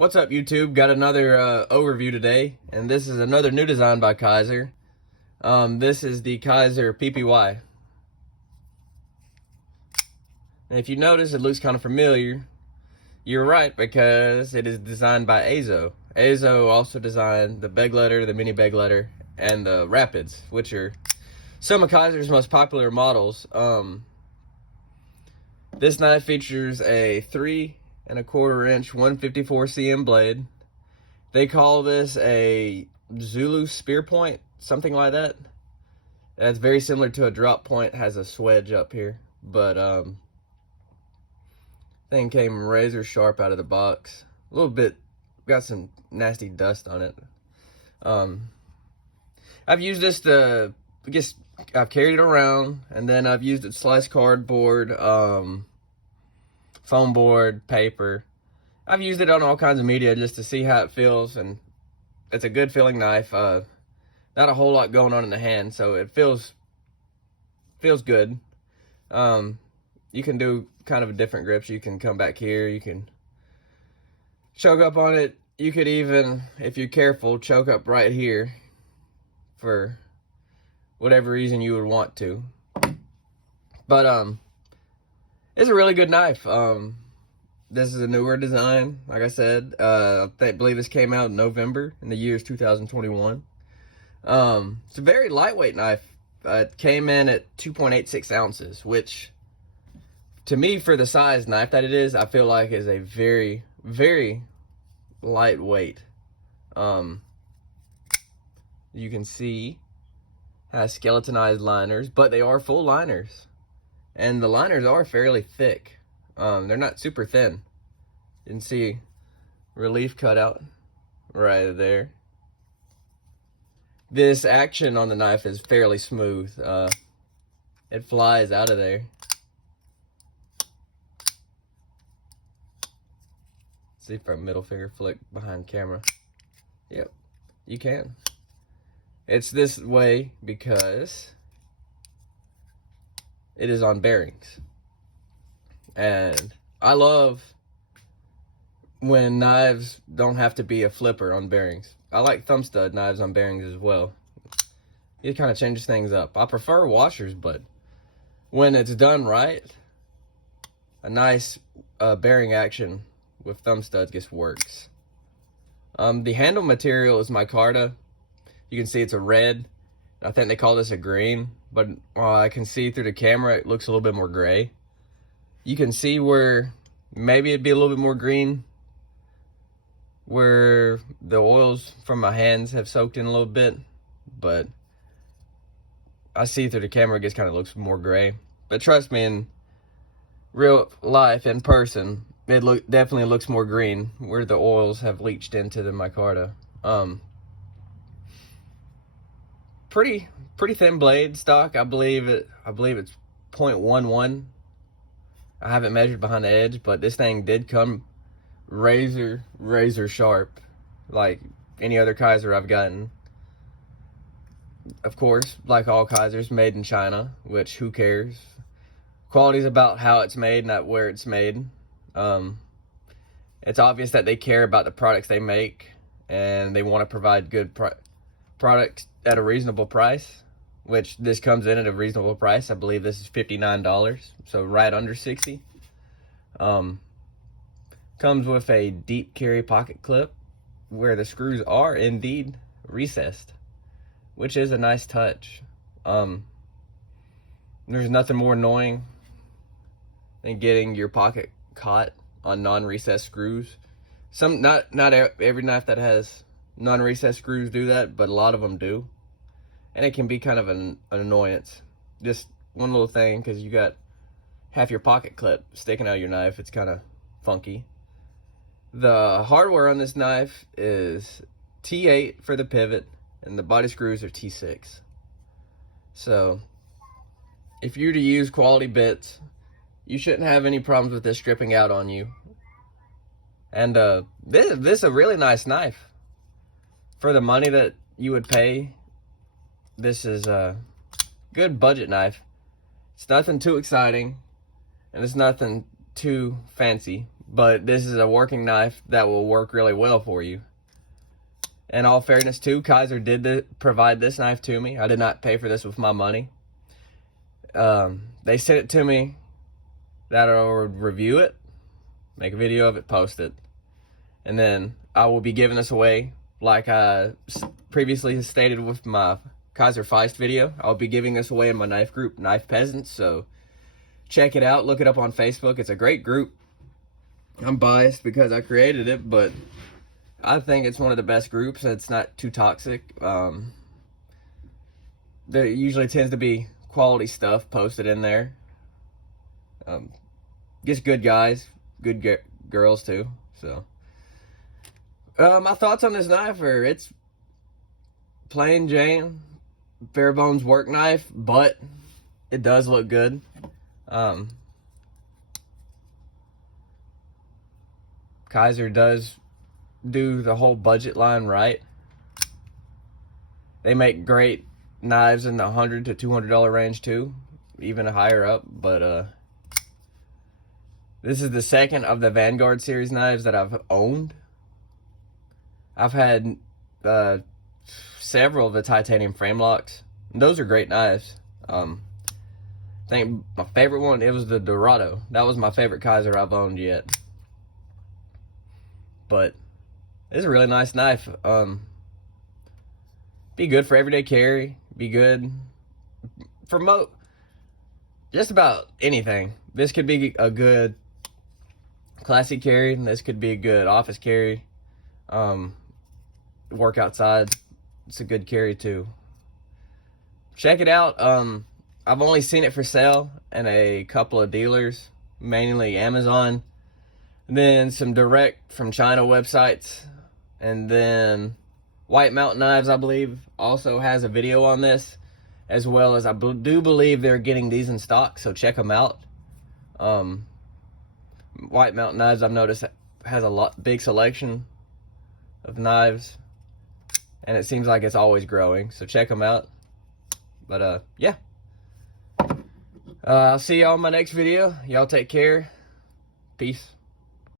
What's up, YouTube? Got another overview today, and this is another new design by Kizer. This is the Kizer PPY. And if you notice, it looks kind of familiar. You're right, because it is designed by Azo. Azo also designed the beg letter, the mini beg letter, and the Rapids, which are some of Kizer's most popular models. This knife features a 3¼ inch 154 cm blade. They call this a Zulu spear point, something like that. That's very similar to a drop point. Has a swedge up here, but thing came razor sharp out of the box. A little bit, got some nasty dust on it. I've used this to, I guess I've carried it around, and then I've used it to slice cardboard, foam board, paper. I've used it on all kinds of media just to see how it feels, and it's a good feeling knife. Not a whole lot going on in the hand, so it feels good. You can do kind of different grips. You can come back here, you can choke up on it. You could even, if you're careful, choke up right here for whatever reason you would want to. But it's a really good knife. This is a newer design, like I said. I believe this came out in November, in the year's 2021. It's a very lightweight knife. It came in at 2.86 ounces, which, to me, for the size knife that it is, I feel like is a very, very lightweight. You can see has skeletonized liners, but they are full liners, and the liners are fairly thick. They're not super thin. You can see relief cutout right there. This action on the knife is fairly smooth. It flies out of there. See for a middle finger flick behind camera. Yep, you can. It's this way because it is on bearings. And I love when knives don't have to be a flipper on bearings. I like thumb stud knives on bearings as well. It kind of changes things up. I prefer washers, but when it's done right, a nice bearing action with thumb studs just works. The handle material is micarta. You can see it's a red. I think they call this a green, but I can see through the camera it looks a little bit more gray. You can see where maybe it'd be a little bit more green, where the oils from my hands have soaked in a little bit, but I see through the camera it just kind of looks more gray. But trust me, in real life, in person, it definitely looks more green, where the oils have leached into the micarta. Pretty thin blade stock. I believe it's 0.11. I haven't measured behind the edge, but this thing did come razor sharp, like any other Kizer I've gotten. Of course, like all Kizers, made in China, which who cares? Quality's about how it's made, not where it's made. It's obvious that they care about the products they make, and they want to provide good products at a reasonable price, which this comes in at a reasonable price. I believe this is $59, so right under 60. Comes with a deep carry pocket clip where the screws are indeed recessed, which is a nice touch. There's nothing more annoying than getting your pocket caught on non-recessed screws. Not every knife that has non-recessed screws do that, but a lot of them do, and it can be kind of an annoyance. Just one little thing, because you got half your pocket clip sticking out of your knife. It's kind of funky. The hardware on this knife is T8 for the pivot, and the body screws are T6. So if you're to use quality bits, you shouldn't have any problems with this stripping out on you. And this is a really nice knife for the money that you would pay. This is a good budget knife. It's nothing too exciting, and it's nothing too fancy, but this is a working knife that will work really well for you. In all fairness too, Kizer did provide this knife to me. I did not pay for this with my money. They sent it to me that I would review it, make a video of it, post it, and then I will be giving this away like I previously stated with my Kizer Feist video. I'll be giving this away in my knife group, Knife Peasants, so check it out. Look it up on Facebook. It's a great group. I'm biased because I created it, but I think it's one of the best groups. It's not too toxic. There usually tends to be quality stuff posted in there. Just good guys, good girls too. So my thoughts on this knife are, it's plain Jane, bare bones work knife, but it does look good. Kizer does do the whole budget line right. They make great knives in the $100 to $200 range too, even higher up. But this is the second of the Vanguard series knives that I've owned. I've had several of the titanium frame locks. Those are great knives. I think my favorite one, it was the Dorado. That was my favorite Kizer I've owned yet. But it's a really nice knife. Be good for everyday carry. Be good for just about anything. This could be a good classic carry. This could be a good office carry. Work outside. It's a good carry too. Check it out. I've only seen it for sale in a couple of dealers, mainly Amazon, and then some direct from China websites, and then White Mountain Knives, I believe, also has a video on this, as well as I do believe they're getting these in stock, so check them out. White Mountain Knives, I've noticed, has a big selection of knives, and it seems like it's always growing, so check them out. But yeah, I'll see y'all in my next video. Y'all take care. Peace.